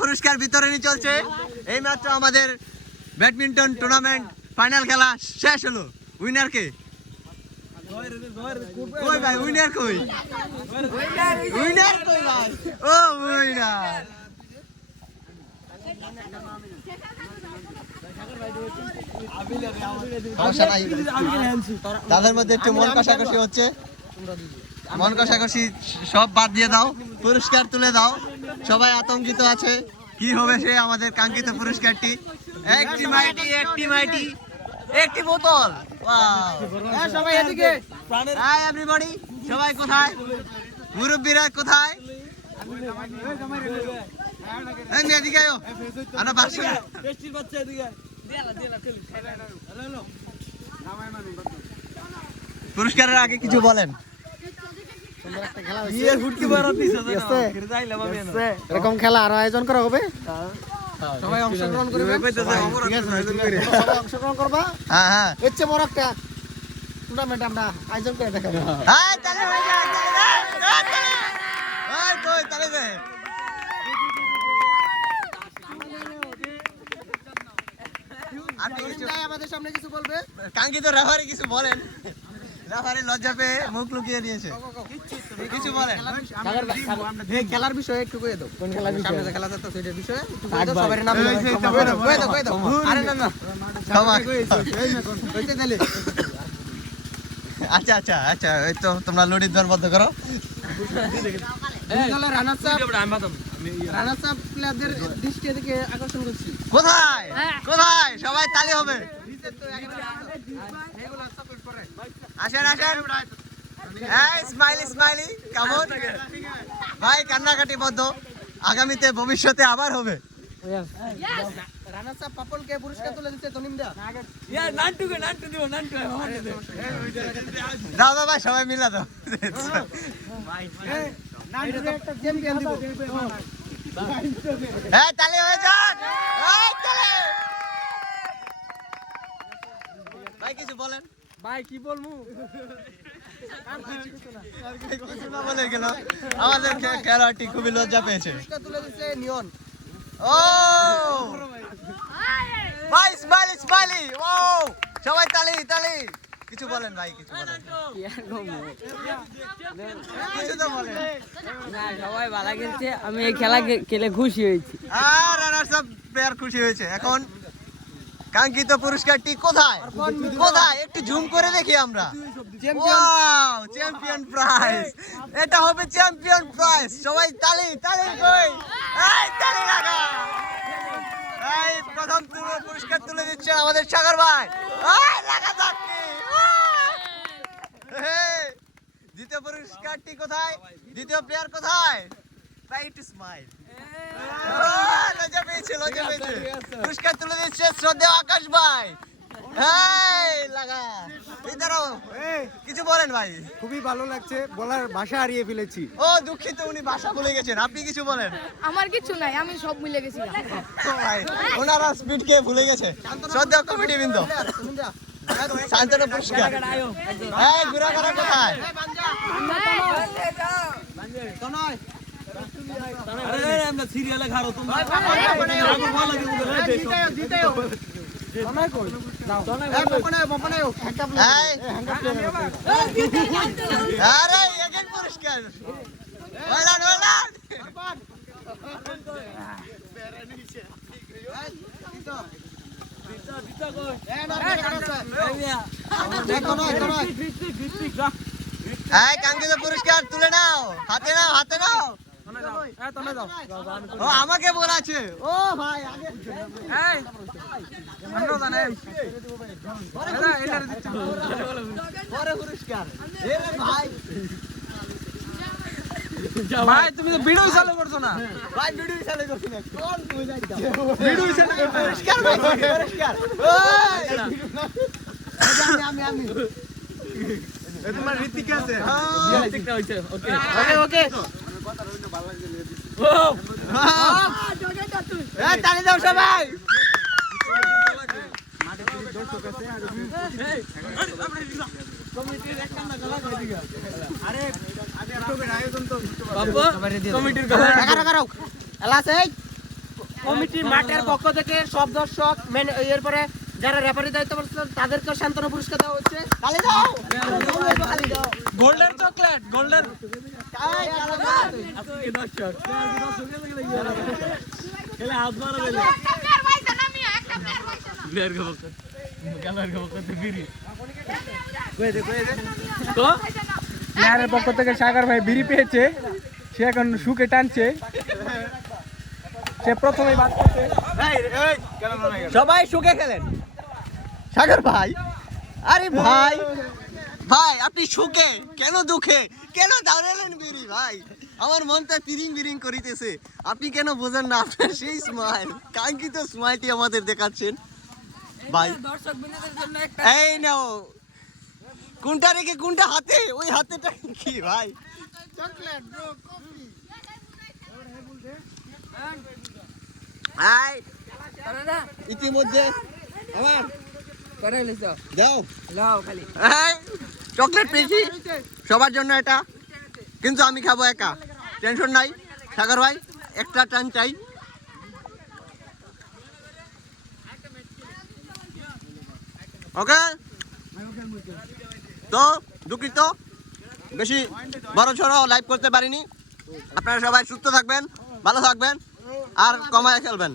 পুরস্কার বিতরণী চলছে। এই মাত্র আমাদের ব্যাডমিন্টন টুর্নামেন্ট ফাইনাল খেলা শেষ হলো। উইনার কে? কই ভাই উইনার কই? উইনার কই ভাই? ও উইনার। তাদের মধ্যে একটু মন কষাকষি হচ্ছে। মন কষাকষি সব বাদ দিয়ে দাও, পুরস্কার তুলে দাও। সবাই আতঙ্কিত আছে কি হবে সে আমাদের কাঙ্ক্ষিত পুরস্কারটি। একটি বোতল। সবাই এদিকে, হাই এভরিবডি। সবাই কোথায়? মুরব্বীরা কোথায়? এদিকে আয়ো। আমরা বাক্স পুরস্কারের আগে কিছু বলেন। এরকম খেলা আরো আয়োজন করা হবে, সবাই অংশগ্রহণ করবে, অংশগ্রহণ করবা। হ্যাঁ হ্যাঁ, এর চেয়ে বড় একটা টুর্নামেন্ট আমরা আয়োজন করে দেখাবো। আমাদের সামনে কিছু বলবে কাঙ্ক্ষিত রেফারি কিছু বলেন। রেফারি লজ্জা পেয়ে মুখ লুকিয়ে নিয়েছে, কিছু বলেন। খেলার বিষয়ে একটু কয়ে দাও। কোন খেলার বিষয়ে? সামনে খেলা যাচ্ছে সেটার বিষয়ে একটু কয়ে দাও। সবার নাম কয়ে দাও। আরে না না, আচ্ছা আচ্ছা আচ্ছা, এই তো তোমরা লড়ির দর বদ্ধ করো। প্লেয়ারদের দৃষ্টি এদিকে আকর্ষণ করছি। কোথায় কোথায়? সবাই তালি হবে। আসেন আসেন। স্মাইলি স্মাইলি কেমন ভাই? কান্নাকাটি বদ্ধ, আগামীতে ভবিষ্যতে আবার হবে। রানার সাহেব পাপনকে পুরস্কার তুলে দিচ্ছে তনিমদা। দাও দাও ভাই, সবাই মিলা দাও। হ্যাঁ তালি হয়ে যান। ভাই কিছু বলেন। ভাই কি বলবো, কিছু না বলে গেল। আমাদের খেলোয়াড়টি খুবই লজ্জা পেয়েছে। পুরস্কার তুলে দিচ্ছে নিয়ন। ও ভাই স্মাইলি স্মাইলি। ও সবাই তালি তালি। কিছু বলেন ভাই, কিছু বলেন। কিছু তো বলেন না, সবাই ভালো খেলছে, আমি এই খেলা খেলে খুশি হয়েছি। আর রানার্স আপ প্লেয়ার খুশি হয়েছে। এখন কাঙ্ক্ষিত পুরস্কারটি কোথায় কোথায় একটু জুম করে দেখি আমরা। Wow, champion prize. এটা হবে চ্যাম্পিয়ন প্রাইজ। সবাই তালি তালি কই? এই তালি লাগা। এই প্রথম পুরস্কার তুলে দিচ্ছে আমাদের সাগর ভাই। এই লাগা যাচ্ছে। দ্বিতীয় পুরস্কারটি কোথায়? দ্বিতীয় প্লেয়ার কোথায়? Try to smile. লজ্জা পেয়েছে, লজ্জা পেয়েছে। পুরস্কার তুলে দিচ্ছে শ্রদ্ধেয় আকাশ ভাই। লাগা ইদারাও। কিছু বলেন ভাই। খুবই ভালো লাগছে, বলার ভাষা হারিয়ে ফেলেছি। ও দুঃখিত, উনি ভাষা ভুলে গেছেন। আপনি কিছু বলেন। আমার কিছু নাই, আমি সব ভুলে গেছি। ওনারা স্পিড কে ভুলে গেছে। শ্রদ্ধেয় কমিটি বৃন্দ, শান্তনু পুরস্কার। এই ঘোরাঘোরা কোথায়? আরে এগেন পুরস্কার। ওয়ালান ওয়ালান। কাঙ্ক্ষিত পুরস্কার তুলে নাও, হাতে নাও, হাতে নাও। ও আমাকে বলাছে। ও ভাই আগে পুরস্কার। ভাই তুমি তো ভিডিও চালু করছো না। ভাই ভিডিও চালু করছি না। কোন তুই যাইতা? ভিডিও চালু পুরস্কার ভাই, পুরস্কার। ওই আমি তোমার ঋতিক আছে। ঋতিকটা হইছে। ওকে ওকে ওকে। ও এই তালি দাও সবাই। কমিটির এক কান্দা গলা কই দিগা। আরে আগে আয়োজন তো বাবা কমিটির গলা 11 এলাস এই কমিটি মাঠের পক্ষ থেকে সব দর্শক এরপরে যারা রেফারি দায়িত্ব পালন তাদেরকে সান্ত্বনা পুরস্কার দেওয়া হচ্ছে খালি দাও গোল্ডেন চকলেট গোল্ডেন প্লেয়ারের পক্ষ থেকে সাগর ভাই বিড়ি পেয়েছে, সে এখন সুখে টানছে, সে প্রথমেই বাদ করছে। সবাই সুখে খেলেন। সাগর ভাই, আরে ভাই ভাই আপনি সুখে কেন দুঃখে কেন দাঁড়ালেন বিড়ি ভাই? আমার মনটা তিরিং বিরিং করিতেছে। আপনি কেন বোঝেন না? আপনার সেই স্মাইল, কাঙ্ক্ষিত স্মাইলটি আমাদের দেখাচ্ছেন ভাই। এই নাও, কোনটা রেখে কোনটা হাতে? ওই হাতেটা কি ভাই? ইতিমধ্যে আমার দাও চকলেট পেয়েছি সবার জন্য এটা, কিন্তু আমি খাবো একা। টেনশন নাই সাগর ভাই, একটা টান চাই। ওকে, তো দুঃখিত বেশি বড় সড়ো লাইভ করতে পারিনি। আপনারা সবাই সুস্থ থাকবেন, ভালো থাকবেন আর কমায় খেলবেন।